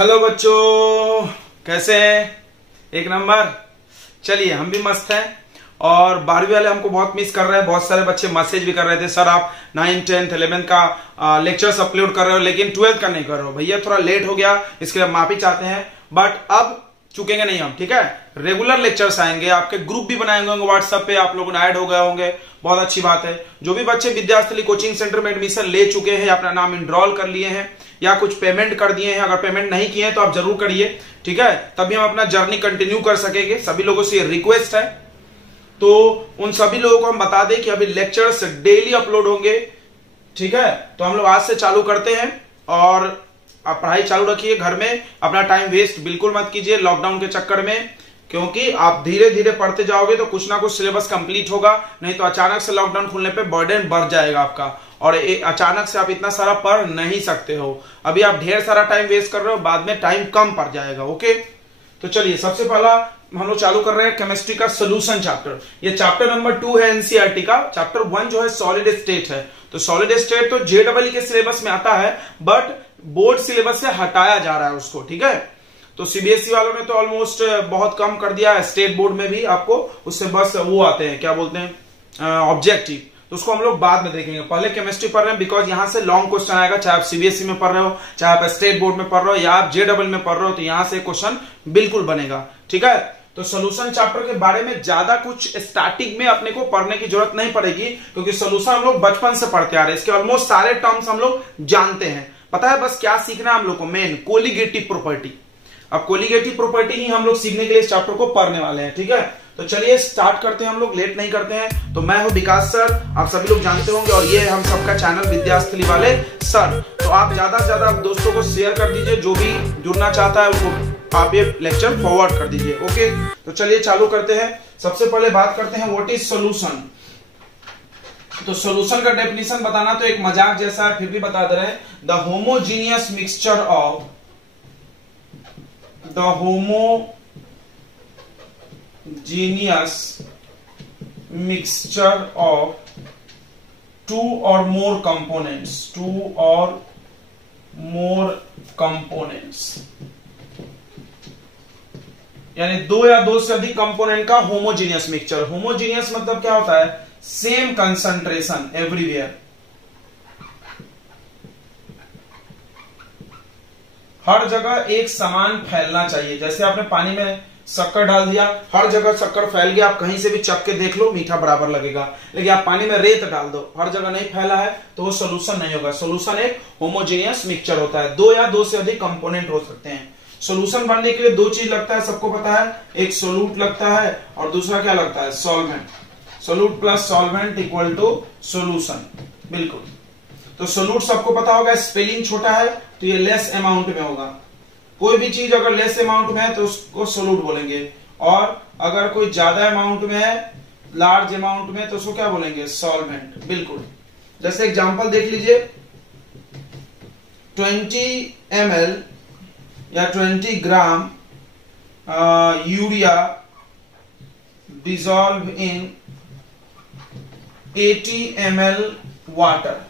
Hello बच्चों, कैसे हैं? एक नंबर। चलिए, हम भी मस्त हैं। और 12वीं वाले हमको बहुत मिस कर रहे हैं। बहुत सारे बच्चे मैसेज भी कर रहे थे, सर आप 9th 10th 11th का लेक्चर्स अपलोड कर रहे हो लेकिन 12th का नहीं कर रहे हो। भैया थोड़ा लेट हो गया, इसके लिए माफी चाहते हैं, बट अब चुकेंगे नहीं हम, ठीक है। रेगुलर लेक्चर्स आएंगे, आपके ग्रुप भी बनाएंगे होंगे व्हाट्सएप पे, आप लोग ऐड हो गए होंगे, बहुत अच्छी बात है। जो भी बच्चे विद्यास्थली कोचिंग सेंटर में एडमिशन ले चुके हैं, अपना नाम इनरोल कर लिए हैं या कुछ पेमेंट कर दिए हैं, अगर पेमेंट नहीं किए हैं तो आप जरूर करिए, ठीक है, तभी हम अपना जर्नी कंटिन्यू कर सकेंगे। सभी लोगों से रिक्वेस्ट है, तो उन सभी लोगों को हम बता दें कि अभी लेक्चर्स डेली अपलोड होंगे, ठीक है। तो हम लोग आज से चालू करते हैं और आप पढ़ाई चालू रखिए। घर में अपना टाइम वेस्ट बिल्कुल मत कीजिए लॉकडाउन के चक्कर में, क्योंकि आप धीरे धीरे पढ़ते जाओगे तो कुछ ना कुछ सिलेबस कंप्लीट होगा, नहीं तो अचानक से लॉकडाउन खुलने पे बर्डन बढ़ जाएगा आपका, और अचानक से आप इतना सारा पढ़ नहीं सकते हो। अभी आप ढेर सारा टाइम वेस्ट कर रहे हो, बाद में टाइम कम पड़ जाएगा। ओके, तो चलिए सबसे पहला हम लोग चालू कर रहे हैं केमिस्ट्री का सोल्यूशन चैप्टर। ये चैप्टर नंबर 2 है एनसीईआरटी का। चैप्टर 1 जो है सॉलिड स्टेट है। तो सॉलिड स्टेट तो जेईई के सिलेबस में आता है, बट बोर्ड सिलेबस से हटाया जा रहा है उसको, ठीक है। तो सीबीएसई वालों ने तो ऑलमोस्ट बहुत कम कर दिया है, स्टेट बोर्ड में भी आपको उससे बस वो आते हैं, क्या बोलते हैं, ऑब्जेक्टिव। तो उसको हम लोग बाद में देखेंगे, पहले केमिस्ट्री पढ़ रहे हैं, बिकॉज यहां से लॉन्ग क्वेश्चन आएगा, चाहे आप सीबीएसई में पढ़ रहे हो, चाहे आप स्टेट बोर्ड में पढ़ रहे हो, या आप जेईई में पढ़ रहे हो, तो यहां से क्वेश्चन बिल्कुल बनेगा, ठीक है। तो सोल्यूशन चैप्टर के बारे में ज्यादा कुछ स्टार्टिंग में अपने को पढ़ने की जरूरत नहीं पड़ेगी, क्योंकि सोल्यूशन हम लोग बचपन से पढ़ते आ रहे हैं, इसके ऑलमोस्ट सारे टर्म्स हम लोग जानते हैं। पता है बस क्या सीखना है हम लोग को, मेन कोलिगेटिव प्रॉपर्टी। अब कोलिगेटिव प्रॉपर्टी ही हम लोग सीखने के लिए इस चैप्टर को पढ़ने वाले हैं, ठीक है। तो चलिए स्टार्ट करते हैं, हम लोग लेट नहीं करते हैं। तो मैं हूं विकास सर, आप सभी लोग जानते होंगे, और ये हम सबका चैनल विद्यास्थली वाले सर। तो आप ज्यादा से ज्यादा दोस्तों को शेयर कर दीजिए, जो भी जुड़ना चाहता है उनको आप ये लेक्चर फॉरवर्ड कर दीजिए। ओके, तो चलिए चालू करते हैं। सबसे पहले बात करते हैं व्हाट इज सोल्यूशन। तो सोल्यूशन का डेफिनेशन बताना तो एक मजाक जैसा है, फिर भी बता दे रहे हैं। The homogeneous mixture of two or more components, यानी दो या दो से अधिक कंपोनेंट का होमोजीनियस मिक्सचर। होमोजीनियस मतलब क्या होता है, सेम कंसंट्रेशन एवरीवेयर, हर जगह एक समान फैलना चाहिए। जैसे आपने पानी में शक्कर डाल दिया, हर जगह शक्कर फैल गया, आप कहीं से भी चख के देख लो मीठा बराबर लगेगा। लेकिन आप पानी में रेत डाल दो, हर जगह नहीं फैला है, तो वो सोल्यूशन नहीं होगा। सोल्यूशन एक होमोजेनियस मिक्सचर होता है, दो या दो से अधिक कंपोनेंट हो सकते हैं। सोल्यूशन बनने के लिए दो चीज लगता है, सबको पता है, एक सोलूट लगता है और दूसरा क्या लगता है, solvent. Solute plus solvent equal to solution, बिल्कुल। तो सोलूट सबको पता होगा, स्पेलिंग छोटा है तो ये लेस अमाउंट में होगा। कोई भी चीज अगर लेस अमाउंट में है तो उसको सोलूट बोलेंगे, और अगर कोई ज्यादा अमाउंट में है, लार्ज अमाउंट में, तो उसको क्या बोलेंगे, सॉल्वेंट, बिल्कुल। जैसे एग्जांपल देख लीजिए, 20 ml या 20 gram urea dissolve in 80 ml water.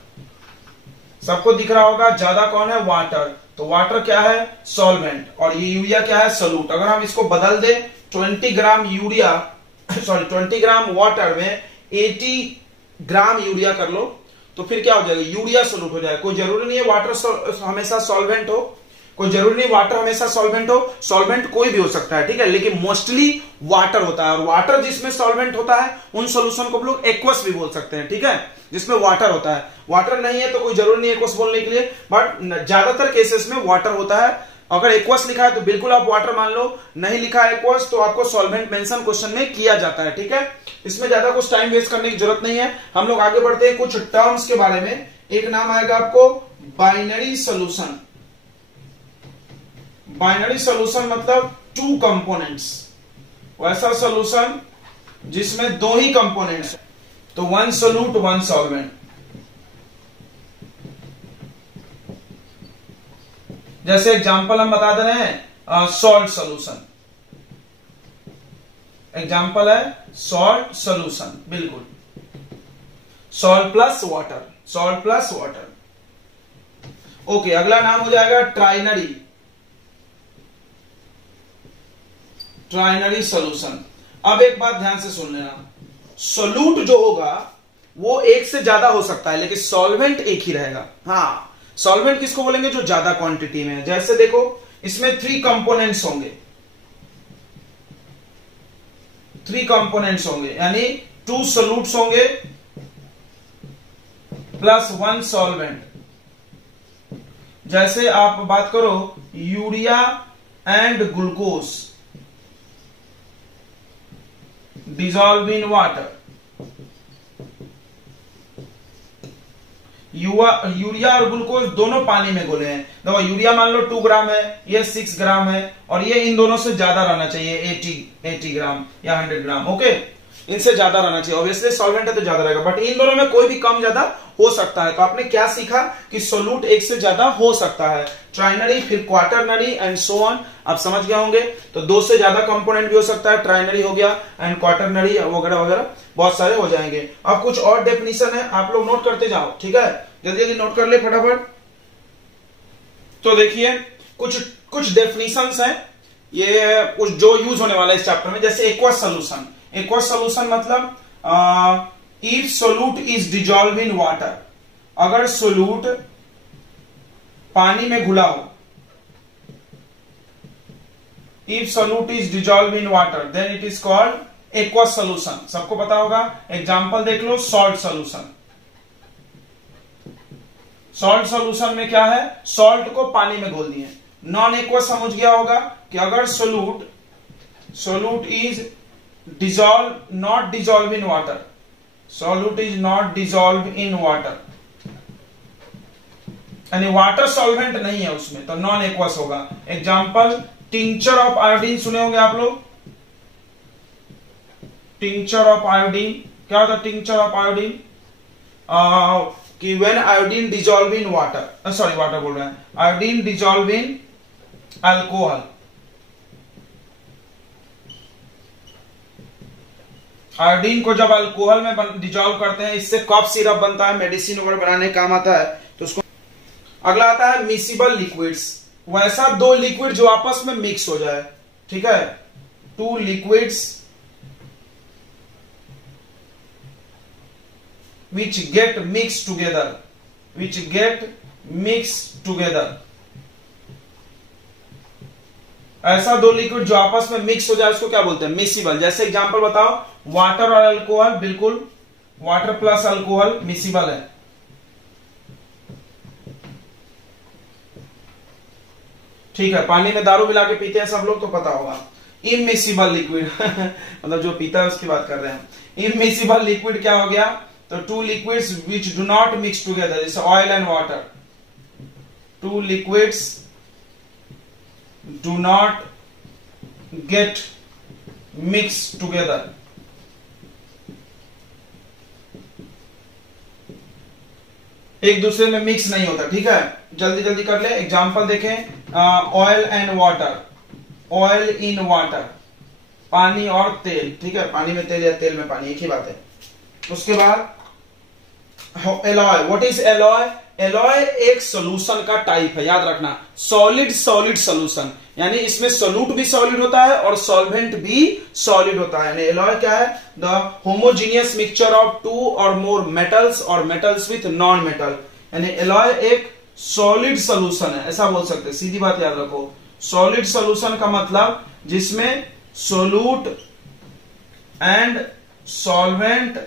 सबको दिख रहा होगा ज्यादा कौन है, वाटर। तो वाटर क्या है, सॉल्वेंट, और ये यूरिया क्या है, सोलूट। अगर हम इसको बदल दें 20 gram urea, sorry 20 gram water में 80 ग्राम यूरिया कर लो, तो फिर क्या हो जाएगा, यूरिया सोलूट हो जाएगा। कोई जरूरी नहीं है वाटर हमेशा सॉल्वेंट हो, कोई जरूरी नहीं वाटर हमेशा सॉल्वेंट हो, सॉल्वेंट कोई भी हो सकता है, ठीक है, लेकिन मोस्टली वाटर होता है। और वाटर जिसमें सॉल्वेंट होता है उन सॉल्यूशन को हम लोग एक्वस भी बोल सकते हैं, ठीक है, जिसमें वाटर होता है। वाटर नहीं है तो कोई जरूरी नहीं एक्वस बोलने के लिए, बट ज्यादातर केसेस में वाटर होता है। अगर एक्वस लिखा है तो बिल्कुल आप वाटर मान लो, नहीं लिखा है एक्वस तो आपको सॉल्वेंट मेंशन क्वेश्चन में किया जाता है, ठीक है। इसमें ज्यादा कुछ टाइम वेस्ट करने की जरूरत नहीं है, हम लोग आगे बढ़ते हैं कुछ टर्म्स के बारे में। एक नाम आएगा आपको बाइनरी सोल्यूशन। बाइनरी सोल्यूशन मतलब टू कंपोनेंट्स, वैसा सोल्यूशन जिसमें दो ही कंपोनेंट्स, तो वन सोल्यूट वन सॉल्वेंट। जैसे एग्जांपल हम बता दे रहे हैं, सॉल्ट सोल्यूशन, एग्जांपल है सॉल्ट सोल्यूशन, बिल्कुल, salt plus water, salt plus water. Okay, अगला नाम हो जाएगा ट्राइनरी। Trinary solution. अब एक बात ध्यान से सुन लेना, सोल्यूट जो होगा वो एक से ज्यादा हो सकता है लेकिन सॉल्वेंट एक ही रहेगा। हाँ, सॉल्वेंट किसको बोलेंगे? जो ज्यादा क्वांटिटी में है। जैसे देखो इसमें 3 कंपोनेंट्स होंगे, 3 कंपोनेंट्स होंगे यानी 2 सोल्यूट्स होंगे प्लस 1 सॉल्वेंट। जैसे आप बात करो urea and glucose dissolve in water. Urea और ग्लूकोज दोनों पानी में घुले हैं। देखो यूरिया मान लो 2 ग्राम है, ये 6 ग्राम है, और ये इन दोनों से ज्यादा रहना चाहिए 80 ग्राम या 100 ग्राम। ओके, इनसे ज्यादा रहना चाहिए। ऑब्वियसली सॉल्वेंट है तो ज्यादा रहेगा, बट इन दोनों में कोई भी कम ज्यादा हो सकता है। तो आपने क्या सीखा कि सोल्यूट एक से ज्यादा हो सकता है, ट्राइनरी फिर क्वाटरनरी एंड सो ऑन। आप समझ गए होंगे। तो 2 से ज्यादा कंपोनेंट भी हो सकता है, ट्राइनरी हो गया एंड क्वाटरनरी वगैरह वगैरह बहुत सारे हो जाएंगे। अब कुछ और डेफिनेशन है, आप लोग नोट करते जाओ, ठीक है? जल्दी जल्दी नोट कर ले फटाफट। तो देखिए कुछ डेफिनेशंस हैं, ये कुछ जो यूज होने वाला है इस चैप्टर में। जैसे एक्वस सोल्यूशन। एक्वस सोल्यूशन मतलब if solute is dissolve in water, अगर सोल्यूट पानी में घुला हो, if solute is dissolve in water then it is called aqueous solution. सबको पता होगा। एग्जांपल देख लो, सॉल्ट सोल्यूशन। सॉल्ट सोल्यूशन में क्या है? सॉल्ट को पानी में घोल दिए। नॉन एक्वस समझ गया होगा कि अगर solute is dissolve not dissolve in water, solute is not dissolve in water यानी वाटर सॉल्वेंट नहीं है उसमें, तो नॉन एक्वस होगा। एग्जांपल टिंचर ऑफ आयोडीन सुने होंगे आप लोग। टिंचर ऑफ आयोडीन क्या होता है? टिंचर ऑफ आयोडीन कि when iodine dissolve in water, sorry water बोल रहे हैं, iodine dissolve in alcohol. Iodine को जब अल्कोहल में डिजॉल्व करते हैं, इससे कफ सिरप बनता है, मेडिसिन वगैरह बनाने काम आता है। तो उसको अगला आता है मिसिबल लिक्विड्स। वैसा 2 लिक्विड जो आपस में मिक्स हो जाए, ठीक है? 2 liquids which get mixed together, ऐसा 2 लिक्विड जो आपस में मिक्स हो जाए उसको क्या बोलते हैं? मिसिबल। जैसे एग्जांपल बताओ, वाटर और अल्कोहल, बिल्कुल वाटर प्लस अल्कोहल मिसिबल है। ठीक है, पानी में दारू मिला के पीते हैं सब लोग तो पता होगा। इमिसिबल लिक्विड मतलब जो पीता है उसकी बात कर रहे हैं। इमिसिबल लिक्विड क्या हो गया? तो 2 liquids which do not mix together, is oil and water. 2 liquids do not get mixed together. एक दूसरे में मिक्स नहीं होता, ठीक है? जल्दी जल्दी कर ले। एग्जांपल देखें, oil and water, oil in water, पानी और तेल, ठीक है? पानी में तेल या तेल में पानी, एक ही बात है। उसके बाद alloy. What is alloy? Alloy एक सोल्यूशन का टाइप है, याद रखना। सॉलिड सोल्यूशन यानी इसमें सोल्यूट भी सॉलिड होता है और सॉल्वेंट भी सॉलिड होता है। यानी एलॉय क्या है? द होमोजीनियस मिक्सचर ऑफ 2 और मोर मेटल्स और मेटल्स विथ नॉन मेटल। यानी एलॉय एक सॉलिड सोल्यूशन है, ऐसा बोल सकते हैं। सीधी बात याद रखो, सॉलिड सोल्यूशन का मतलब जिसमें सोल्यूट एंड सॉल्वेंट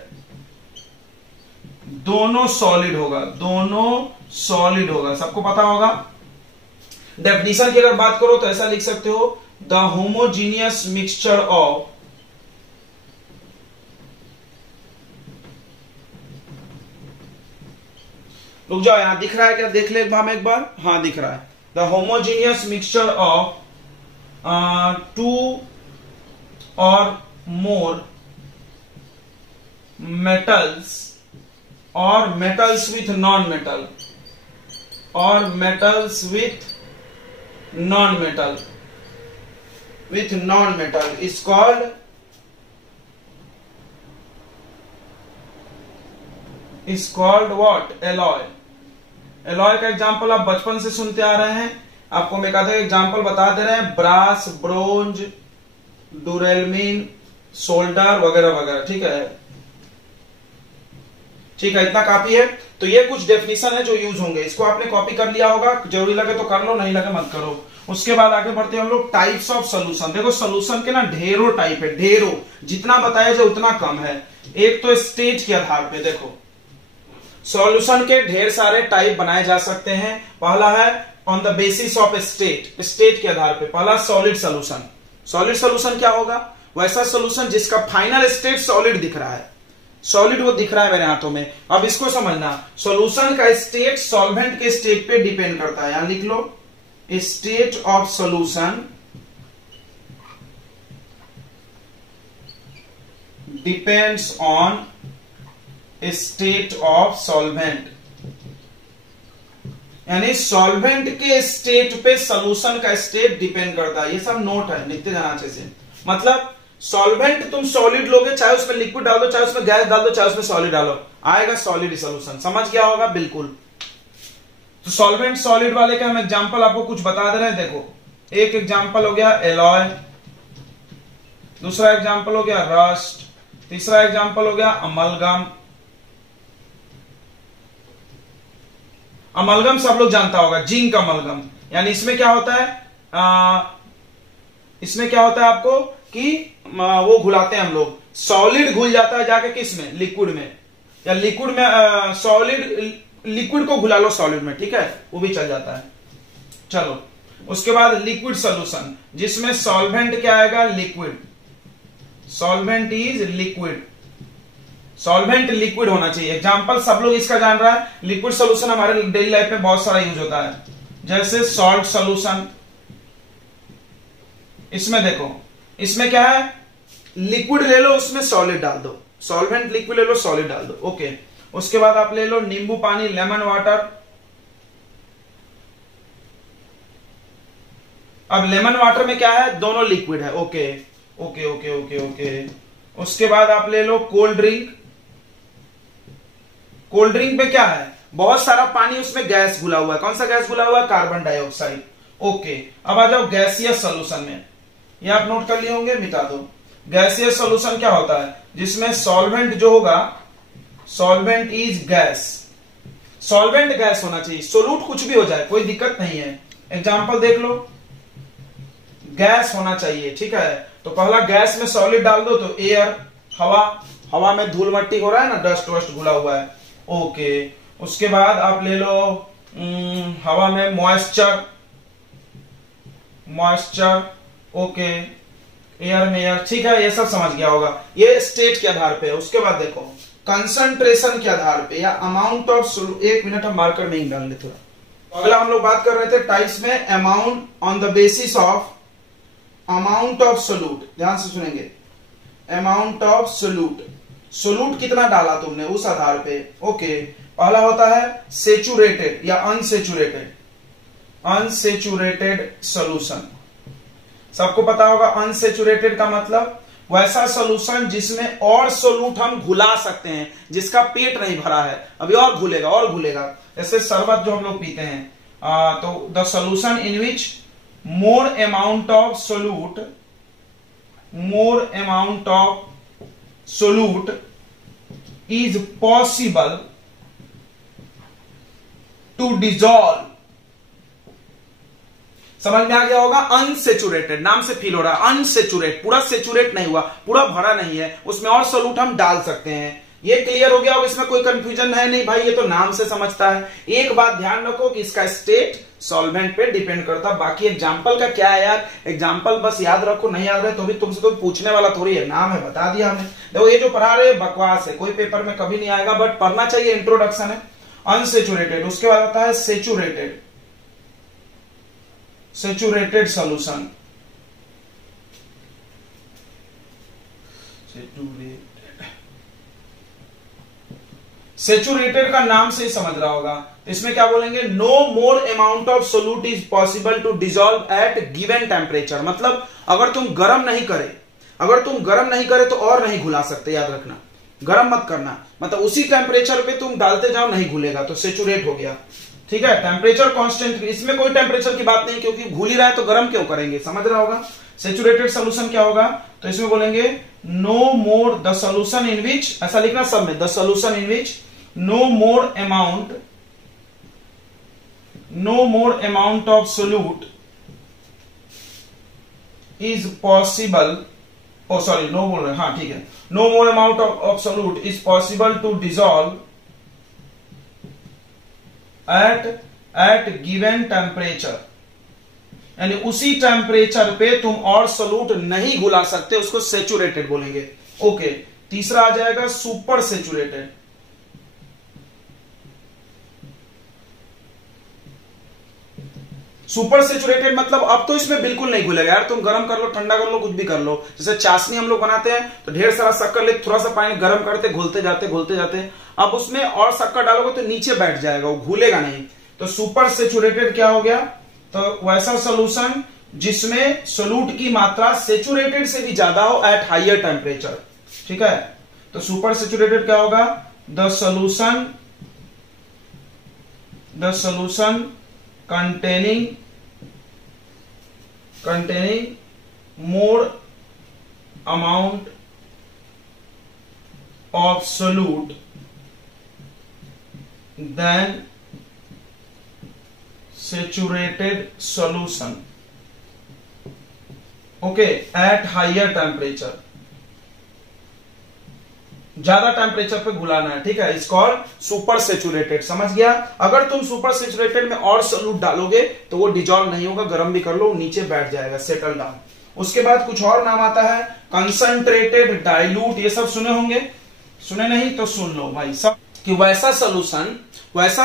दोनों सॉलिड होगा, दोनों सॉलिड होगा। सबको पता होगा। डेफिनेशन की अगर बात करो तो ऐसा लिख सकते हो, द होमोजीनियस मिक्सचर ऑफ रुक जाओ, यहां दिख रहा है क्या? देख ले हम एक बार। हाँ दिख रहा है। द होमोजीनियस मिक्सचर ऑफ 2 और मोर मेटल्स और मेटल्स विथ नॉन मेटल और metals with non metal is called what? Alloy. Alloy का एग्जांपल आप बचपन से सुनते आ रहे हैं। आपको मैं कहता हूं एग्जांपल बता दे रहे हैं, ब्रास, ब्रोंज, डुरेलमीन, सोल्डर वगैरह वगैरह। ठीक है, ठीक है, इतना काफी है। तो ये कुछ डेफिनेशन है जो यूज होंगे, इसको आपने कॉपी कर लिया होगा, जरूरी लगे तो कर लो, नहीं लगे मत करो। उसके बाद आगे बढ़ते हैं हम लोग टाइप्स ऑफ सोल्यूशन। देखो सोल्यूशन के ना ढेरों टाइप है, ढेरों, जितना बताया जाए उतना कम है। एक तो स्टेट के आधार पे देखो सॉल्यूशन के ढेर सारे टाइप बनाए जा सकते हैं। पहला है on the basis of state, state के आधार पे। पहला सॉलिड सोल्यूशन। सॉलिड सोल्यूशन क्या होगा? वैसा सोल्यूशन जिसका फाइनल स्टेट सॉलिड दिख रहा है, सॉलिड वो दिख रहा है मेरे हाथों में। अब इसको समझना, सॉल्यूशन का स्टेट सॉल्वेंट के स्टेट पे डिपेंड करता है। यहां लिख लो, state of solution depends on state of solvent, यानी सॉल्वेंट के स्टेट पे सॉल्यूशन का स्टेट डिपेंड करता है। ये सब नोट है, लिखते जाना अच्छे से। मतलब सॉल्वेंट तुम सॉलिड लोगे, चाहे उसमें लिक्विड डाल दो, चाहे उसमें गैस डाल दो, चाहे उसमें सॉलिड डालो, आएगा सॉलिड सॉल्यूशन। समझ गया होगा बिल्कुल। तो सॉल्वेंट सॉलिड वाले का हम एग्जांपल आपको कुछ बता दे रहे हैं। देखो, एक एग्जांपल हो गया एलॉय, दूसरा एग्जांपल हो गया रस्ट, तीसरा एग्जांपल हो गया अमलगम। अमलगम सब लोग जानता होगा, जिंक अमलगम। यानी इसमें क्या होता है, इसमें क्या होता है आपको कि वो घुलाते हैं हम लोग, सॉलिड घुल जाता है जाके किस में, लिक्विड में, या लिक्विड में सॉलिड, लिक्विड को घुला लो सॉलिड में, ठीक है, वो भी चल जाता है। चलो, उसके बाद लिक्विड सोल्यूशन, जिसमें सॉल्वेंट क्या आएगा, liquid. Solvent is liquid, solvent liquid होना चाहिए। एग्जांपल सब लोग इसका जान रहा है, लिक्विड सोल्यूशन हमारे डेली लाइफ में बहुत सारा यूज होता है, जैसे सॉल्ट सोल्यूशन। इसमें देखो, इसमें क्या है, लिक्विड ले लो, उसमें सॉलिड डाल दो, सॉल्वेंट लिक्विड ले लो, सॉलिड डाल दो, ओके। उसके बाद आप ले लो नींबू पानी, लेमन वाटर। अब लेमन वाटर में क्या है, दोनों लिक्विड है, okay okay okay okay okay. उसके बाद आप ले लो कोल्ड ड्रिंक। कोल्ड ड्रिंक में क्या है, बहुत सारा पानी, उसमें गैस घुला हुआ है। कौन सा गैस घुला हुआ है, कार्बन डाइऑक्साइड, ओके। अब आ जाओ गैसियस सोल्यूशन में, ये आप नोट कर लिए होंगे, मिटा दो। गैसियस सोल्यूशन क्या होता है, जिसमें सॉल्वेंट जो होगा, solvent is gas, solvent gas होना चाहिए, सोलूट कुछ भी हो जाए कोई दिक्कत नहीं है। एग्जांपल देख लो, गैस होना चाहिए, ठीक है। तो पहला गैस में सॉलिड डाल दो तो एयर, हवा, हवा में धूल मट्टी हो रहा है ना, डस्ट वस्ट घुला हुआ है, ओके। उसके बाद आप ले लो हवा में मॉइस्चर, मॉइस्चर, ओके। एयर में एयर, ठीक है, ये सब समझ गया होगा, ये स्टेट के आधार पे है। उसके बाद देखो कंसंट्रेशन के आधार पे या अमाउंट ऑफ, एक मिनट हम मार्कर में ही डाल ले थोड़ा। अगला हम लोग बात कर रहे थे टाइप्स में, amount on the basis of, amount of solute, ध्यान से सुनेंगे, अमाउंट ऑफ सोल्यूट, सोल्यूट कितना डाला तुमने उस आधार पे, ओके। पहला होता है सेचुरेटेड या अनसेचुरेटेड, अनसेचुरेटेड सोल्यूशन। सबको पता होगा अनसेचुरेटेड का मतलब वैसा सोल्यूशन जिसमें और सोल्यूट हम घुला सकते हैं, जिसका पेट नहीं भरा है, अभी और घुलेगा और घुलेगा। जैसे शरबत जो हम लोग पीते हैं, तो the solution in which more amount of solute, more amount of solute is possible to dissolve। समझ में आ गया होगा, अनसेचुरेटेड, नाम से फील हो रहा है, अनसेचुरेट, पूरा सेचुरेट नहीं हुआ, पूरा भरा नहीं है, उसमें और सोल्यूट हम डाल सकते हैं। ये क्लियर हो गया होगा, इसमें कोई कंफ्यूजन है नहीं भाई, ये तो नाम से समझता है। एक बात ध्यान रखो कि इसका स्टेट सॉल्वेंट पे डिपेंड करता है। बाकी एग्जांपल का क्या है यार, एग्जांपल बस याद रखो, नहीं याद रहे तो भी तुमसे कोई पूछने वाला थोड़ी है, नाम है बता दिया हमने। देखो ये जो पढ़ा रहे बकवास है, कोई पेपर में कभी नहीं आएगा, बट पढ़ना चाहिए, इंट्रोडक्शन है। अनसेचुरेटेड, उसके बाद आता है सेचुरेटेड, सेचुरेटेड सोल्यूशन, सेचुरेटेड का नाम से ही समझ रहा होगा। इसमें क्या बोलेंगे, no more amount of solute is possible to dissolve at given temperature. मतलब अगर तुम गर्म नहीं करे, अगर तुम गर्म नहीं करे तो और नहीं घुला सकते, याद रखना, गर्म मत करना, मतलब उसी टेम्परेचर पे तुम डालते जाओ, नहीं घुलेगा, तो सेचुरेट हो गया, ठीक है। टेम्परेचर कांस्टेंट, इसमें कोई टेम्परेचर की बात नहीं, क्योंकि घुल ही रहा है तो गर्म क्यों करेंगे, समझ रहा होगा। सेचुरेटेड सोल्यूशन क्या होगा, तो इसमें बोलेंगे no more the solution in which, ऐसा लिखना सब में, the solution in which no more amount of solute is possible, oh sorry no बोल रहे, हाँ ठीक है, no more amount of solute is possible to dissolve at given temperature, यानी उसी टेम्परेचर पे तुम और सोल्यूट नहीं घुला सकते, उसको सेचुरेटेड बोलेंगे। ओके, तीसरा आ जाएगा सुपर सेचुरेटेड। सुपर सेचुरेटेड मतलब अब तो इसमें बिल्कुल नहीं घुलेगा यार, तुम गर्म कर लो, ठंडा कर लो, कुछ भी कर लो। जैसे चाशनी हम लोग बनाते हैं तो ढेर सारा शक्कर ले, थोड़ा सा पानी गर्म करते, घुलते जाते, अब उसमें और शक्कर डालोगे तो नीचे बैठ जाएगा, वो घुलेगा नहीं। तो सुपर सेचुरेटेड क्या हो गया, तो वैसा सोल्यूशन जिसमें सोल्यूट की मात्रा सेचुरेटेड से भी ज्यादा हो एट हायर टेम्परेचर। ठीक है, तो सुपर सेचुरेटेड क्या होगा, the solution containing more amount of solute than saturated solution, okay, at higher temperature, ज्यादा टेम्परेचर पे घुलाना है। ठीक है, इस कॉल्ड सुपर सेचुरेटेड। समझ गया, अगर तुम सुपर सेचुरेटेड में और सोल्यूट डालोगे तो वो डिजॉल्व नहीं होगा, गर्म भी कर लो नीचे बैठ जाएगा, सेटल डाउन। उसके बाद कुछ और नाम आता है कंसंट्रेटेड डाइल्यूट, ये सब सुने होंगे, सुने नहीं तो सुन लो भाई सब, कि वैसा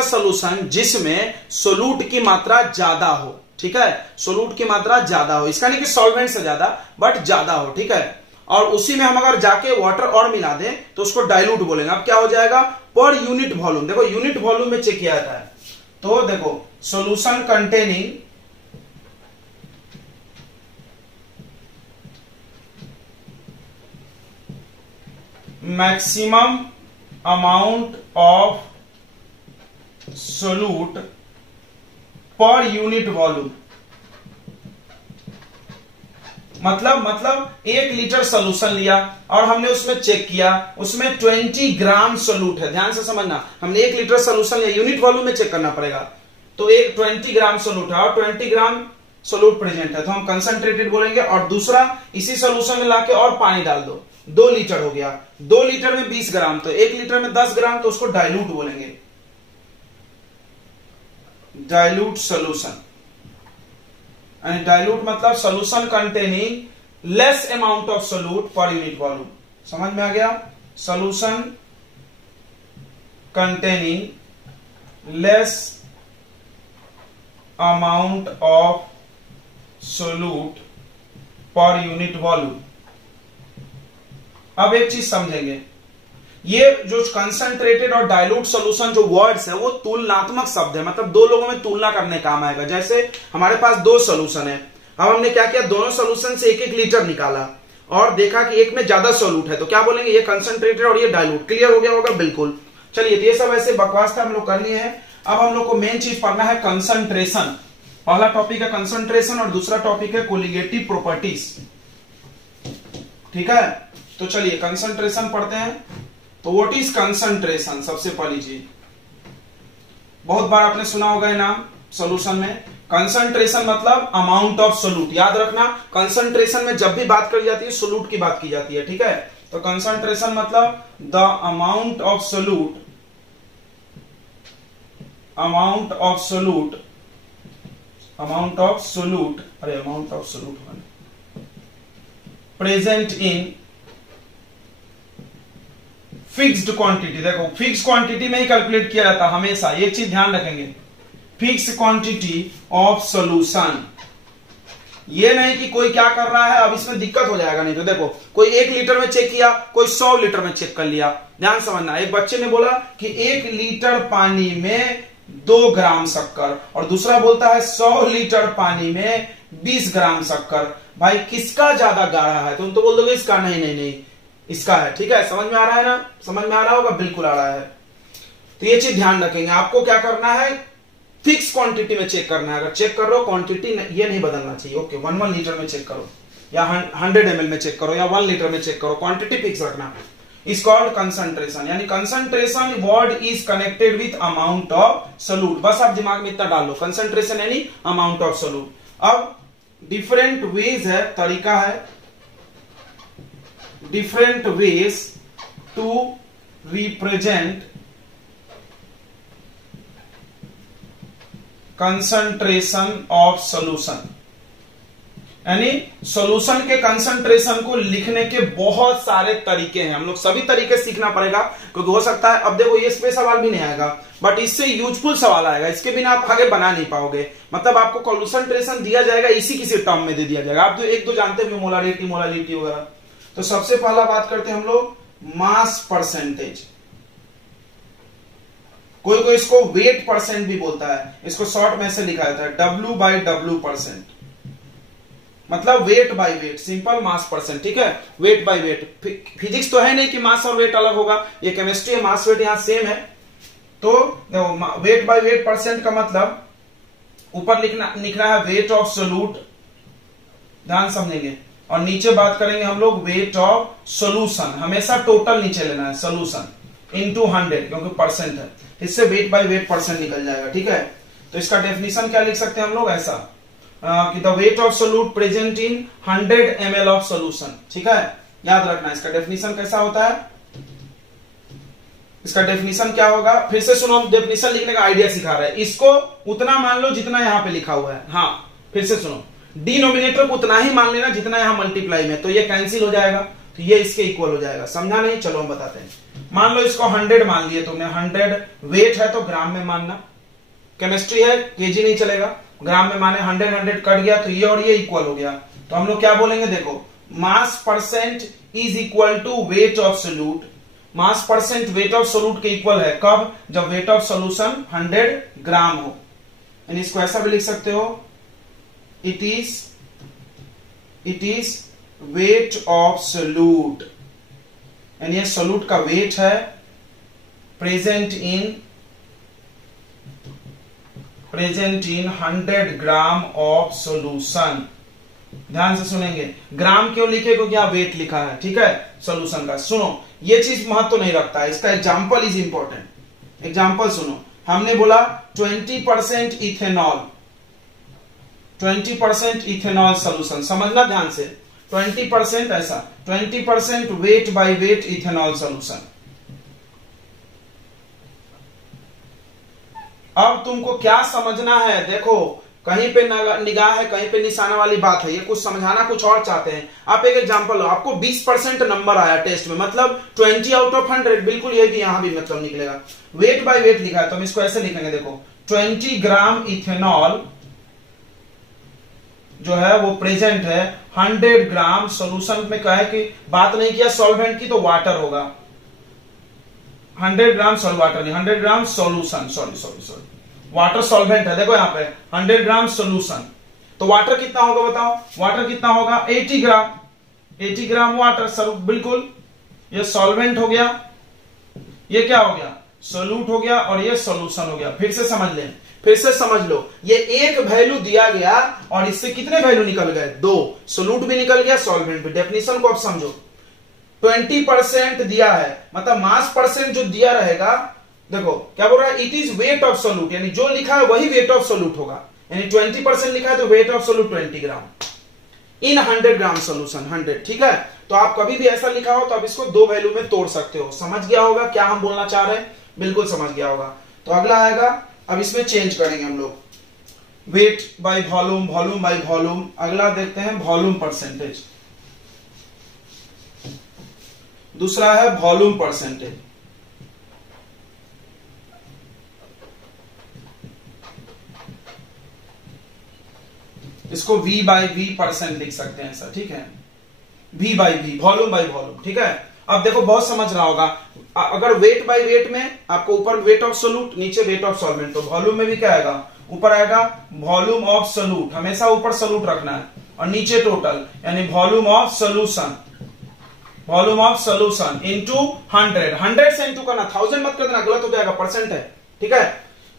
सोल्यूशन जिसमें सोल्यूट की मात्रा ज्यादा हो। ठीक है, सोल्यूट की मात्रा ज्यादा हो, इसका नहीं कि सॉल्वेंट से ज्यादा, बट ज्यादा हो। ठीक है, और उसी में हम अगर जाके वाटर और मिला दें तो उसको डाइल्यूट बोलेंगे। अब क्या हो जाएगा, पर यूनिट वॉल्यूम, देखो यूनिट वॉल्यूम में चेक किया जाता है, तो देखो solution containing maximum amount of solute per unit volume, मतलब 1 लीटर सोल्यूशन लिया और हमने उसमें चेक किया, उसमें 20 ग्राम सोल्यूट है। ध्यान से समझना, हमने 1 लीटर सोल्यूशन लिया, यूनिट वॉल्यूम में चेक करना पड़ेगा, तो एक 20 ग्राम सोल्यूट है और 20 ग्राम सोल्यूट प्रेजेंट है, तो हम कंसंट्रेटेड बोलेंगे। और दूसरा, इसी सोल्यूशन में लाके और पानी डाल दो, 2 लीटर हो गया, 2 लीटर में 20 ग्राम, तो 1 लीटर में 10 ग्राम, तो उसको डाइल्यूट बोलेंगे, डाइल्यूट सोल्यूशन। एंड डाइल्यूट मतलब solution containing less amount of solute per unit volume. समझ में आ गया, solution containing less amount of solute per unit volume. अब एक चीज समझेंगे, ये जो कंसंट्रेटेड और डाइल्यूट सॉल्यूशन जो वर्ड्स है वो तुलनात्मक शब्द है, मतलब दो लोगों में तुलना करने काम आएगा। जैसे हमारे पास 2 सॉल्यूशन है, अब हमने क्या किया, दोनों सॉल्यूशन से 1-1 लीटर निकाला और देखा कि एक में ज्यादा सोल्यूट है, तो क्या बोलेंगे, ये कंसंट्रेटेड और ये डाइल्यूट। क्लियर हो गया होगा, बिल्कुल। चलिए, ये सब ऐसे बकवास था, हम लोग कर लिए हैं। अब हम लोग को मेन चीज पढ़ना है कंसंट्रेशन। पहला टॉपिक है कंसंट्रेशन और दूसरा टॉपिक है कोलिगेटिव प्रॉपर्टीज। ठीक है, तो चलिए कंसंट्रेशन पढ़ते हैं। तो व्हाट इज कंसंट्रेशन, सबसे पहली चीज, बहुत बार आपने सुना होगा ये नाम सॉल्यूशन में। कंसंट्रेशन मतलब अमाउंट ऑफ सोल्यूट। याद रखना, कंसंट्रेशन में जब भी बात करी जाती है सोल्यूट की बात की जाती है। ठीक है, तो कंसंट्रेशन मतलब the amount of solute, amount of solute present in fixed quantity. देखो, फिक्स क्वांटिटी में ही कैलकुलेट किया जाता है हमेशा, एक चीज ध्यान रखेंगे, फिक्स क्वांटिटी ऑफ सॉल्यूशन। ये नहीं कि कोई क्या कर रहा है, अब इसमें दिक्कत हो जाएगा। नहीं तो देखो, कोई 1 लीटर में चेक किया, कोई 100 लीटर में चेक कर लिया। ध्यान समझना, एक बच्चे ने बोला कि 1 लीटर पानी में 2 ग्राम शक्कर, और दूसरा बोलता है 100 लीटर पानी में 20 ग्राम शक्कर। भाई किसका ज्यादा गाढ़ा है, तुम तो बोल दोगे इसका। नहीं, इसका है। ठीक है, समझ में आ रहा है ना, समझ में आ रहा होगा, बिल्कुल आ रहा है। तो ये चीज ध्यान रखेंगे, आपको क्या करना है, फिक्स क्वांटिटी में चेक करना है। अगर चेक कर रहे हो क्वांटिटी ये नहीं बदलना चाहिए। ओके 1 लीटर में चेक करो या 100 ml में चेक करो या 1 लीटर में चेक करो, क्वांटिटी फिक्स रखना। इज कॉल्ड कंसंट्रेशन, यानी concentration word is connected with amount of solute. बस आप दिमाग में इतना डाल लो, कंसंट्रेशन यानी अमाउंट ऑफ सोल्यूट। अब डिफरेंट वेज है, तरीका है, different ways to represent concentration of solution, यानी सॉल्यूशन के कंसंट्रेशन को लिखने के बहुत सारे तरीके हैं। हम लोग सभी तरीके सीखना पड़ेगा, क्योंकि हो सकता है, अब देखो ये इस पे सवाल भी नहीं आएगा, बट इससे यूजफुल सवाल आएगा। इसके बिना आप आगे बना नहीं पाओगे। मतलब आपको कंसंट्रेशन दिया जाएगा, इसी किसी टर्म में दे दिया जाएगा। आप तो एक दो जानते हैं मोलारिटी वगैरह। तो सबसे पहला बात करते हैं हम लोग मास परसेंटेज। कोई कोई इसको वेट परसेंट भी बोलता है, इसको शॉर्ट में से लिखा जाता है W/W%, मतलब wait by wait, simple mass percent. ठीक है, वेट बाय वेट। फिजिक्स तो है नहीं कि मास और वेट अलग होगा, ये केमिस्ट्री है, मास वेट यहां सेम है। तो देखो वेट बाय वेट परसेंट का मतलब ऊपर लिखना है वेट ऑफ सोल्यूट, ध्यान समझेंगे, और नीचे बात करेंगे हम लोग वेट ऑफ सोल्यूशन। हमेशा टोटल नीचे लेना है, सोल्यूशन इंटू 100, क्योंकि परसेंट है, इससे वेट बाय वेट परसेंट निकल जाएगा। ठीक है, तो इसका डेफिनेशन क्या लिख सकते हैं हम लोग, ऐसा कि the wait of solute present in 100 ml of solution. ठीक है, याद रखना इसका डेफिनेशन कैसा होता है। इसका डेफिनेशन क्या होगा, फिर से सुनो, डेफिनेशन लिखने का आइडिया सिखा रहा है। इसको उतना मान लो जितना यहां पे लिखा हुआ है। हाँ, फिर से सुनो, डिनोमिनेटर को उतना ही मान लेना जितना यहां मल्टीप्लाई में, तो ये कैंसिल हो जाएगा, तो ये इसके इक्वल हो जाएगा। समझा नहीं, चलो हम बताते हैं। मान लो इसको 100 मान लिए तुमने, 100 वेट है तो ग्राम में मानना, केमिस्ट्री है केजी नहीं चलेगा, ग्राम में माने 100 कट गया, तो ये और ये इक्वल हो गया। तो हम लोग क्या बोलेंगे, देखो mass percent is equal to weight of solute. Mass percent weight of solute के इक्वल है, कब, जब वेट ऑफ सोल्यूशन 100 ग्राम हो। यानी इसको ऐसा भी लिख सकते हो, it is wait of solute, यानी ये सोल्यूट का वेट है, present in 100 gram of solution. ध्यान से सुनेंगे, ग्राम क्यों लिखे, क्योंकि यहां वेट लिखा है। ठीक है, सोल्यूशन का। सुनो, ये चीज महत्व नहीं रखता है, इसका एग्जांपल इज इंपॉर्टेंट। एग्जांपल सुनो, हमने बोला 20% इथेनॉल, 20% इथेनॉल सोल्यूशन, समझना ध्यान से। 20% ऐसा, 20% wait by wait ethanol solution. अब तुमको क्या समझना है, देखो कहीं पे निगाह है, कहीं पे निशाना वाली बात है, ये कुछ समझाना कुछ और चाहते हैं। आप एक एग्जांपल लो, आपको 20% नंबर आया टेस्ट में, मतलब 20 आउट ऑफ 100, बिल्कुल ये भी यहां भी मतलब निकलेगा। वेट बाय वेट लिखा है, तो हम इसको ऐसे लिखेंगे, देखो 20 ग्राम इथेनॉल जो है वो प्रेजेंट है 100 ग्राम सोल्यूशन में। कहे कि बात नहीं किया सॉल्वेंट की, तो वाटर होगा, 100 ग्राम वाटर नहीं, 100 ग्राम सोल्यूशन, सॉरी वाटर सॉल्वेंट है। देखो यहाँ पे 100 ग्राम सोल्यूशन, तो वाटर कितना होगा बताओ, वाटर कितना होगा 80 ग्राम, 80 ग्राम वाटर सर, बिल्कुल ये सॉल्वेंट हो गया, ये क्या हो गया, सोल्यूट हो गया, और ये सोल्यूशन हो गया। फिर से समझ लें, फिर से समझ लो, ये एक वैल्यू दिया गया और इससे कितने वैल्यू निकल गए, 2, सोल्यूट भी निकल गया, सॉल्वेंट भी। डेफिनेशन को अब समझो, 20% दिया है, मतलब मास परसेंट जो दिया रहेगा, देखो क्या बोल रहा है, it is wait of solute, यानी जो लिखा है वही वेट ऑफ सोल्यूट होगा। यानी 20% लिखा है तो wait of solute 20 gram in 100 gram solution, 100। ठीक है, तो आप कभी भी ऐसा लिखा हो तो आप इसको 2 वैल्यू में तोड़ सकते हो। समझ गया होगा क्या हम बोलना चाह रहे हैं, बिल्कुल समझ गया होगा। तो अगला आएगा, अब इसमें चेंज करेंगे हम लोग, weight by volume, volume by volume. अगला देखते हैं वॉल्यूम परसेंटेज, दूसरा है वॉल्यूम परसेंटेज। इसको V बाय V परसेंट लिख सकते हैं ऐसा। ठीक है, V by V, volume by volume. ठीक है, अब देखो बहुत समझ रहा होगा, अगर वेट बाय वेट में आपको ऊपर वेट ऑफ सोल्यूट, नीचे वेट ऑफ सॉल्वेंट, तो वॉल्यूम में भी क्या आएगा, ऊपर आएगा वॉल्यूम ऑफ सोल्यूट, हमेशा ऊपर सोल्यूट रखना है, और नीचे टोटल, यानी volume of solution, volume of solution into 100। 100 से इंटू करना, 1000 मत करना, गलत हो जाएगा, परसेंट है। ठीक है,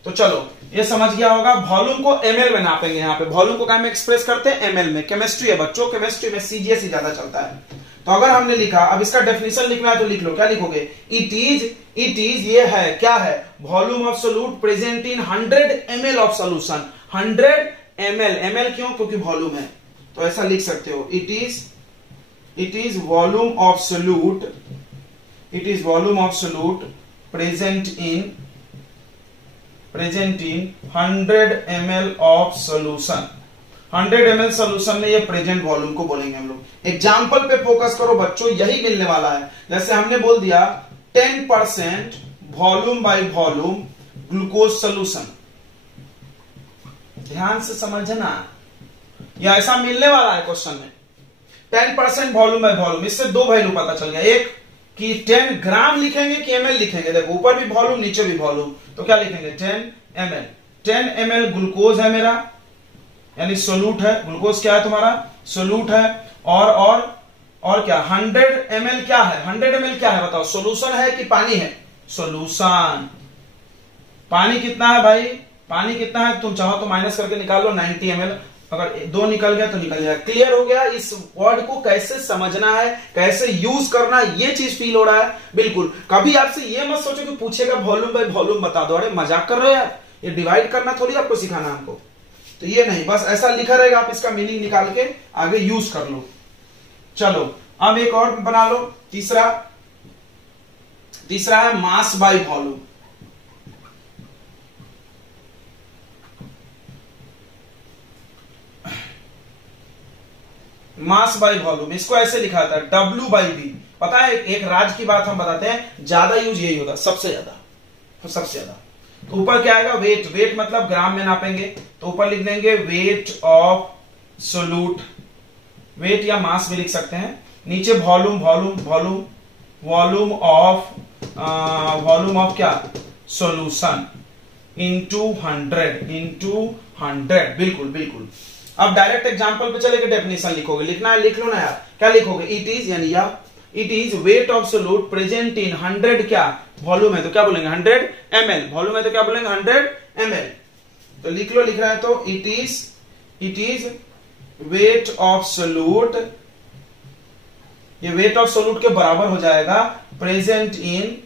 तो चलो ये समझ गया होगा। वॉल्यूम को एमएल में नापेंगे, यहाँ पे वॉल्यूम को क्या में एक्सप्रेस करते हैं, एमएल में। केमिस्ट्री है बच्चों, केमिस्ट्री में सीजीएस ही ज्यादा चलता है। तो अगर हमने लिखा, अब इसका डेफिनेशन लिखना है तो लिख लो, क्या लिखोगे, इट इज ये है, क्या है, volume of solute present in 100 ml of solution. 100 ml क्यों, क्योंकि वॉल्यूम है, तो ऐसा लिख सकते हो, it is volume of solute, it is volume of solute present in 100 ml of solution। 100 ml solution में ये प्रेजेंट वॉल्यूम को बोलेंगे हम लोग। एग्जाम्पल पे फोकस करो बच्चों, यही मिलने वाला है। जैसे हमने बोल दिया 10% volume by volume glucose solution, ध्यान से समझना, यह ऐसा मिलने वाला है क्वेश्चन में। 10% वॉल्यूम बाय वॉल्यूम, इससे दो वैल्यू पता चल गया, एक कि 10 ग्राम लिखेंगे कि एमएल लिखेंगे। देखो ऊपर भी वॉल्यूम नीचे भी वॉल्यूम, तो क्या लिखेंगे 10 ml। 10 ml ग्लूकोज है मेरा, यानी सोल्यूट है, ग्लूकोज क्या है तुम्हारा, सोल्यूट है। और क्या 100 ml क्या है, 100 ml क्या है बताओ, सोल्यूशन है कि पानी है, सोल्यूशन। पानी कितना है भाई, पानी कितना है, तुम चाहो तो माइनस करके निकाल लो, 90 ml। अगर 2 निकल गया तो निकल जाएगा। क्लियर हो गया, इस वर्ड को कैसे समझना है, कैसे यूज करना है, ये चीज फील हो रहा है बिल्कुल। कभी आपसे ये मत सोचो कि पूछेगा वॉल्यूम बाय वॉल्यूम बता दो, अरे मजाक कर रहे हो यार, ये डिवाइड करना थोड़ी आपको सिखाना हमको, तो ये नहीं, बस ऐसा लिखा रहेगा, आप इसका मीनिंग निकाल के आगे यूज कर लो। चलो अब एक और बना लो, तीसरा है mass by volume. Mass by volume, इसको ऐसे लिखा था W बाई V। पता है एक राज की बात हम बताते हैं, ज्यादा यूज यही होता है, सबसे ज्यादा। तो ऊपर क्या आएगा, वेट, वेट मतलब ग्राम में नापेंगे, तो ऊपर लिख देंगे वेट ऑफ सोल्यूट, वेट या मास भी लिख सकते हैं। नीचे वॉल्यूम ऑफ क्या, सोल्यूशन इनटू 100, बिल्कुल। अब डायरेक्ट एग्जांपल पे चलेगा, डेफिनेशन लिखोगे, लिखना है लिख लो ना यार, क्या लिखोगे, इट इज, यानी it is wait of solute present in 100 क्या, वॉल्यूम है तो क्या बोलेंगे 100 ml, वॉल्यूम है तो क्या बोलेंगे 100 ml। तो लिख लो, लिख रहा है तो it is wait of solute, ये वेट ऑफ सोल्यूट के बराबर हो जाएगा present in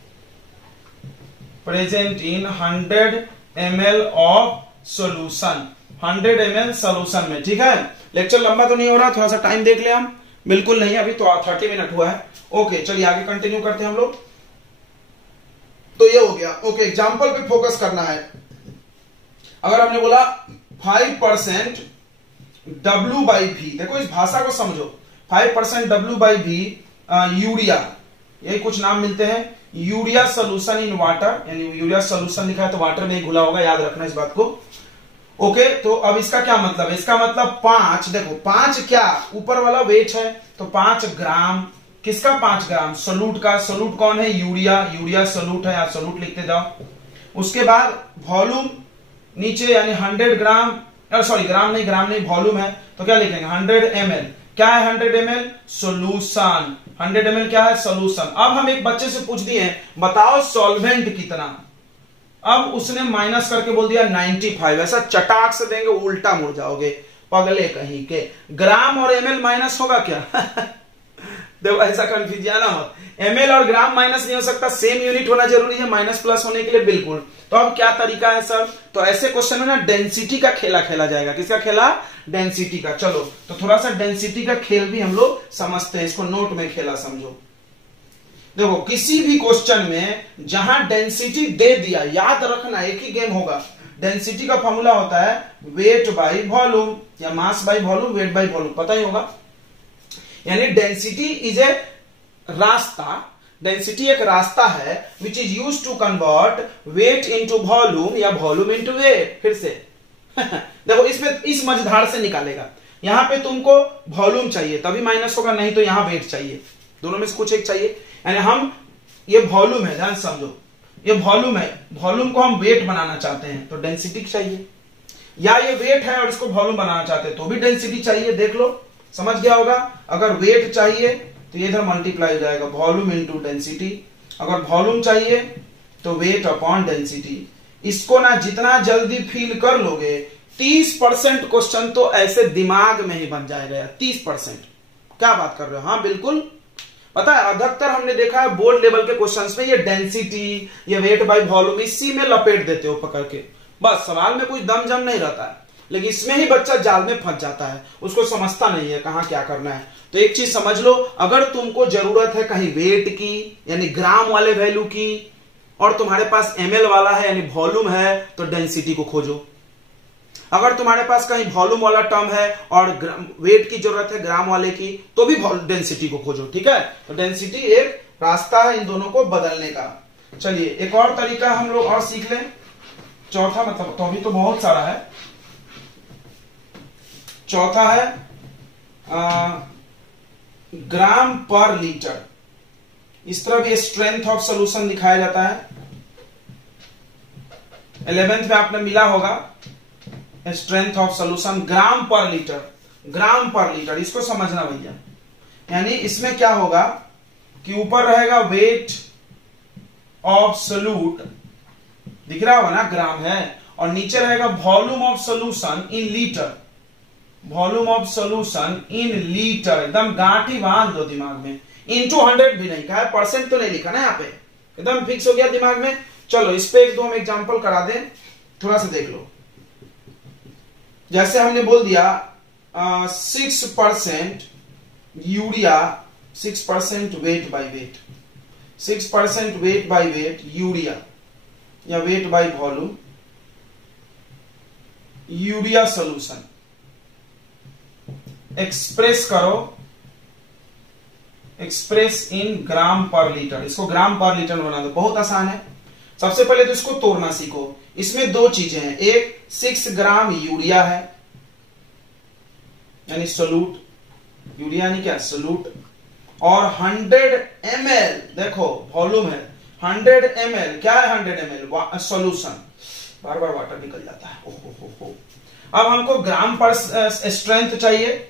100 ml of solution, 100 ml solution में। ठीक है, लेक्चर लंबा तो नहीं हो रहा, थोड़ा सा टाइम देख ले हम, बिल्कुल नहीं, अभी तो 30 मिनट हुआ है। ओके चलिए आगे कंटिन्यू करते हैं हम लोग। तो ये हो गया, ओके एग्जांपल पे फोकस करना है। अगर हमने बोला 5% W बाई V, देखो इस भाषा को समझो, 5% W बाई V यूरिया, ये कुछ नाम मिलते हैं, यूरिया सोल्यूशन इन वाटर, यानी यूरिया सोल्यूशन लिखा है तो वाटर में ही घुला होगा, याद रखना इस बात को। ओके तो अब इसका क्या मतलब है, इसका मतलब 5, देखो 5 क्या, ऊपर वाला वेट है तो 5 ग्राम, किसका 5 ग्राम, सोल्यूट का। सोल्यूट कौन है, यूरिया सोल्यूट है, आप सोल्यूट लिखते जाओ। उसके बाद वॉल्यूम नीचे, यानी 100 ग्राम, सॉरी ग्राम नहीं वॉल्यूम है तो क्या लिखेंगे 100 ml, क्या है 100 ml, सोल्यूशन। 100 ml क्या है, सोल्यूशन। अब हम एक बच्चे से पूछ दिए बताओ सॉल्वेंट कितना, अब उसने माइनस करके बोल दिया 95, ऐसा चटाक से देंगे उल्टा मुड़ जाओगे पगले कहीं के। ग्राम और एमएल माइनस होगा क्या देखो ऐसा कंफ्यूजन ना हो, एमएल और ग्राम माइनस नहीं हो सकता, सेम यूनिट होना जरूरी है माइनस प्लस होने के लिए, बिल्कुल। तो अब क्या तरीका है सर, तो ऐसे क्वेश्चन में ना डेंसिटी का खेला खेला जाएगा। किसका खेला, डेंसिटी का। चलो तो थोड़ा सा डेंसिटी का खेल भी हम लोग समझते हैं, इसको नोट में खेला समझो। देखो किसी भी क्वेश्चन में जहां डेंसिटी दे दिया, याद रखना एक ही गेम होगा, डेंसिटी का फॉर्मूला होता है वेट बाई वॉल्यूम या mass by volume, weight by volume, पता ही होगा। यानी डेंसिटी इज ए रास्ता, डेंसिटी एक रास्ता है which is use to convert weight into volume या वॉल्यूम इनटू वेट। फिर से देखो इसमें इस मझधार से निकालेगा, यहां पे तुमको वॉल्यूम चाहिए तभी माइनस होगा, नहीं तो यहां वेट चाहिए, दोनों में से कुछ एक चाहिए। यानी हम ये वॉल्यूम है, ध्यान समझो, ये वॉल्यूम है, वॉल्यूम को हम वेट बनाना चाहते हैं तो डेंसिटी चाहिए, या ये वेट है और इसको वॉल्यूम बनाना चाहते हैं तो भी डेंसिटी चाहिए। देख लो समझ गया होगा, अगर वेट चाहिए तो ये इधर मल्टीप्लाई हो जाएगा वॉल्यूम इनटू डेंसिटी, अगर वॉल्यूम चाहिए तो वेट अपॉन डेंसिटी, इसको ना जितना जल्दी फील कर लोगे 30% क्वेश्चन तो ऐसे दिमाग में ही बन जाएगा। 30%, क्या बात कर रहे हो? हाँ बिल्कुल। पता है अधिकतर हमने देखा है बोर्ड लेवल के क्वेश्चंस में ये डेंसिटी, ये वेट बाय वॉल्यूम इसी में लपेट देते हो पकड़ के, बस सवाल में कुछ दम जम नहीं रहता है। लेकिन इसमें ही बच्चा जाल में फंस जाता है, उसको समझता नहीं है कहां क्या करना है। तो एक चीज समझ लो, अगर तुमको जरूरत है कहीं वेट की यानी ग्राम वाले वैल्यू की, और तुम्हारे पास ml वाला है यानी वॉल्यूम है, तो डेंसिटी को खोजो। अगर तुम्हारे पास कहीं वॉल्यूम वाला टर्म है और वेट की जरूरत है ग्राम वाले की, तो भी डेंसिटी को खोजो। ठीक है, तो डेंसिटी एक रास्ता है इन दोनों को बदलने का। चलिए एक और तरीका हम लोग और सीख लें, चौथा, मतलब तो अभी तो बहुत सारा है। चौथा है ग्राम पर लीटर। इस तरह भी स्ट्रेंथ ऑफ सॉल्यूशन दिखाया जाता है। 11th में आपने मिला होगा strength of solution gram per litre. Gram per litre इसको समझना भैया, यानी इसमें क्या होगा कि ऊपर रहेगा वेट ऑफ सोल्यूट, दिख रहा होगा ना ग्राम है, और नीचे रहेगा volume of solution in litre. Volume of solution in litre, एकदम गांठी बांध दो दिमाग में। इनटू 100 भी नहीं कहा, परसेंट तो नहीं लिखा ना यहाँ पे, एकदम फिक्स हो गया दिमाग में। चलो इस पे एक दो हम एग्जांपल करा दें, थोड़ा सा देख लो। जैसे हमने बोल दिया 6% urea, 6% weight by weight, 6% weight by weight urea या weight by volume urea solution express करो, express in gram per litre. इसको ग्राम पर लीटर बना दो, बहुत आसान है। सबसे पहले तो इसको तोड़ना सीखो। इसमें दो चीजें हैं, एक 6 ग्राम यूरिया है यानी सोल्यूट, यूरिया यानी क्या सोल्यूट, और 100 ml, देखो वॉल्यूम है 100 ml, क्या है 100 ml सॉल्यूशन, बार बार वाटर निकल जाता है। ओहो। अब हमको ग्राम पर स्ट्रेंथ चाहिए,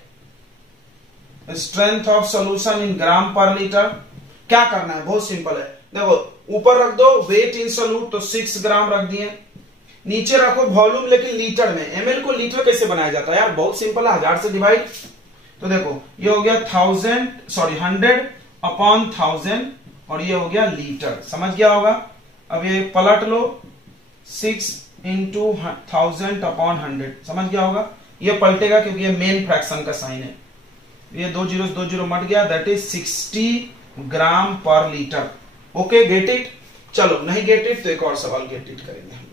strength of solution in gram per litre. क्या करना है, बहुत सिंपल है। देखो ऊपर रख दो वेट इन सोल्यूट, तो 6 ग्राम रख दिए। नीचे रखो वॉल्यूम लेकिन लीटर में। ml को लीटर कैसे बनाया जाता है यार, बहुत सिंपल है, 1000 से डिवाइड। तो देखो ये हो गया 100/1000 और ये हो गया लीटर, समझ गया होगा। अब ये पलट लो, 6 × 1000/100, समझ गया होगा। ये पलटेगा क्योंकि ये मेन फ्रैक्शन का साइन है। ये 2 0 मट गया, that is 60 gram per litre. Okay, get it. चलो नहीं गेट इट तो एक और सवाल गेट इट करेंगे हम लोग।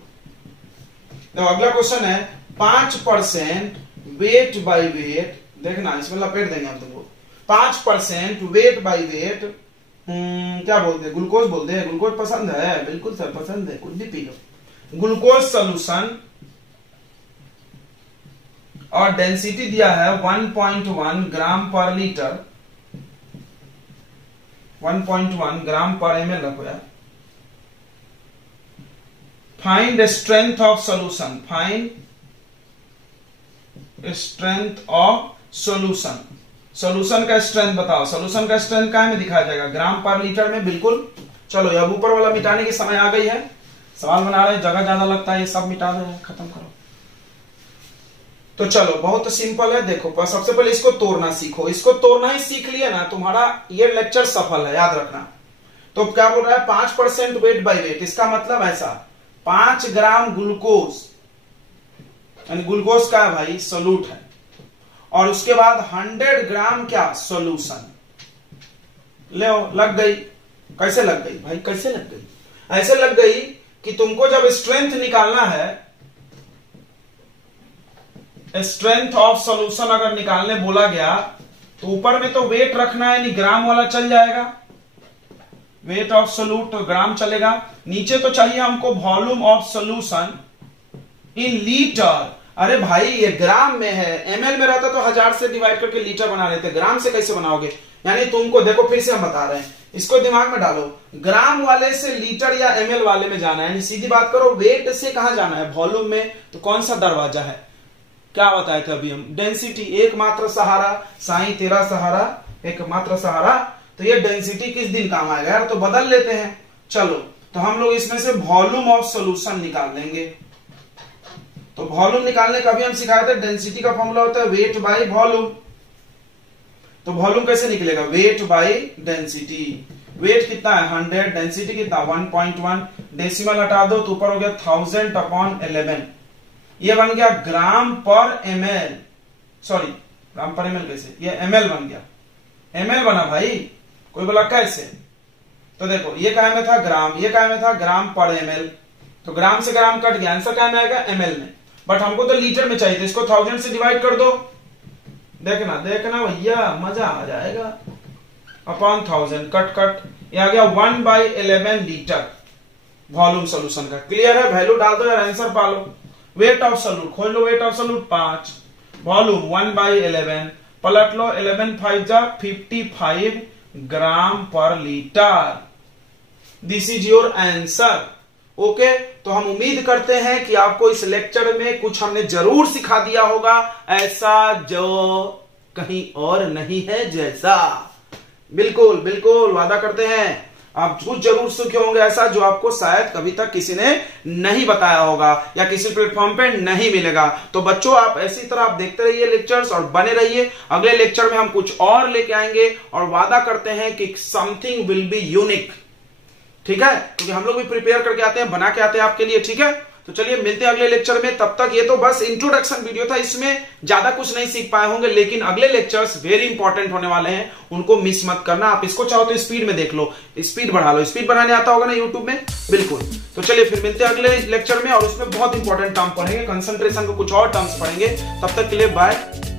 तो अगला क्वेश्चन है 5% वेट बाय वेट, देखना इसमें लपेट देंगे हम तुमको। 5% वेट बाय वेट, क्या बोलते हैं, ग्लूकोज बोलते हैं। ग्लूकोज पसंद है, बिल्कुल सर पसंद है, कुछ भी पी लो। ग्लूकोज सॉल्यूशन और डेंसिटी दिया है 1.1 ग्राम पर लीटर, 1.1 ग्राम पर ml रखो यार। Find strength of solution, find strength of solution. Solution का स्ट्रेंथ बताओ। सॉल्यूशन का स्ट्रेंथ क्या में दिखाया जाएगा, ग्राम पर लीटर में, बिल्कुल। चलो अब ऊपर वाला मिटाने की समय आ गई है। सवाल बना रहे जगह ज्यादा लगता है, ये सब मिटा दो, खत्म करो। तो चलो बहुत सिंपल है, देखो सबसे पहले इसको तोड़ना सीखो। इसको तोड़ना ही सीख लिया ना, तुम्हारा ये लेक्चर सफल है, याद रखना। तो क्या बोल रहा है, 5% वेट बाय वेट, इसका मतलब ऐसा 5 ग्राम ग्लूकोज, यानी ग्लूकोज का है भाई सोल्यूट है, और उसके बाद 100 ग्राम क्या सॉल्यूशन। ले लग गई। कैसे लग गई भाई, कैसे लग गई? ऐसे लग गई कि तुमको जब स्ट्रेंथ निकालना है, स्ट्रेंथ ऑफ सॉल्यूशन अगर निकालने बोला गया, तो ऊपर में तो वेट रखना है, यानी ग्राम वाला चल जाएगा, वेट ऑफ सोल्यूट तो ग्राम चलेगा। नीचे तो चाहिए हमको volume of solution in litre. अरे भाई ये ग्राम में है, ml में रहता तो 1000 से डिवाइड करके लीटर बना लेते, ग्राम से कैसे बनाओगे? यानी तुमको देखो, फिर से हम बता रहे हैं, इसको दिमाग में डालो। ग्राम वाले से लीटर या ml वाले में जाना है, यानी सीधी बात करो, वेट से कहां जाना है, वॉल्यूम में। तो कौन सा दरवाजा है, क्या बताए थे अभी हम, डेंसिटी, एकमात्र सहारा, साईं तेरा सहारा एकमात्र सहारा। तो ये डेंसिटी किस दिन काम आएगा यार, तो बदल लेते हैं। चलो तो हम लोग इसमें से वॉल्यूम ऑफ सॉल्यूशन निकाल लेंगे। तो वॉल्यूम निकालने का भी हम सिखाए थे, डेंसिटी का फॉर्मूला होता है वेट बाय वॉल्यूम। तो वॉल्यूम कैसे निकलेगा, वेट बाय डेंसिटी। वेट कितना है 100, डेंसिटी कितना 1.1, डेसिमल हटा दो तो ऊपर हो गया 1000/11। ये बन गया ग्राम पर ml, सॉरी ग्राम पर ml कैसे, ये ml बन गया, ml बना भाई। कोई बोला कैसे, तो देखो ये काय में था ग्राम, ये काय में था ग्राम पर ml, तो ग्राम से ग्राम कट गया, आंसर काय में आएगा ml में। बट हमको तो लीटर में चाहिए, तो इसको 1000 से डिवाइड कर दो, देखना देखना भैया मजा आ जाएगा, अपॉन 1000 कट कट, ये आ गया 1/11 लीटर वॉल्यूम सॉल्यूशन का। क्लियर है, वैल्यू डाल दो यार, आंसर पा लो। वेट ऑफ सॉल्यूट खोल लो, वेट ऑफ सॉल्यूट 5, वॉल्यूम 1/11, पलट लो 11 5 जा 55 ग्राम per litre. This is your answer. Okay, तो हम उम्मीद करते हैं कि आपको इस लेक्चर में कुछ हमने जरूर सिखा दिया होगा, ऐसा जो कहीं और नहीं है जैसा। बिल्कुल बिल्कुल वादा करते हैं आप कुछ जरूर सीखे होंगे ऐसा जो आपको शायद कभी तक किसी ने नहीं बताया होगा या किसी प्लेटफॉर्म पे नहीं मिलेगा। तो बच्चों आप ऐसी तरह आप देखते रहिए लेक्चर्स और बने रहिए। अगले लेक्चर में हम कुछ और लेके आएंगे और वादा करते हैं कि समथिंग विल बी यूनिक, ठीक है, क्योंकि हम लोग भी प्रिपेयर करके आते हैं, बना के आते हैं आपके लिए, ठीक है। तो चलिए मिलते हैं अगले लेक्चर में, तब तक ये तो बस इंट्रोडक्शन वीडियो था, इसमें ज्यादा कुछ नहीं सीख पाए होंगे, लेकिन अगले लेक्चर्स वेरी इंपॉर्टेंट होने वाले हैं, उनको मिस मत करना। आप इसको चाहो तो स्पीड में देख लो, स्पीड बढ़ा लो, स्पीड बढ़ाने आता होगा ना यूट्यूब में, बिल्कुल। तो चलिए फिर मिलते हैं अगले लेक्चर में और उसमें बहुत इंपॉर्टेंट टर्म पढ़ेंगे, कंसंट्रेशन को कुछ और टर्म्स पढ़ेंगे। तब तक के लिए बाय।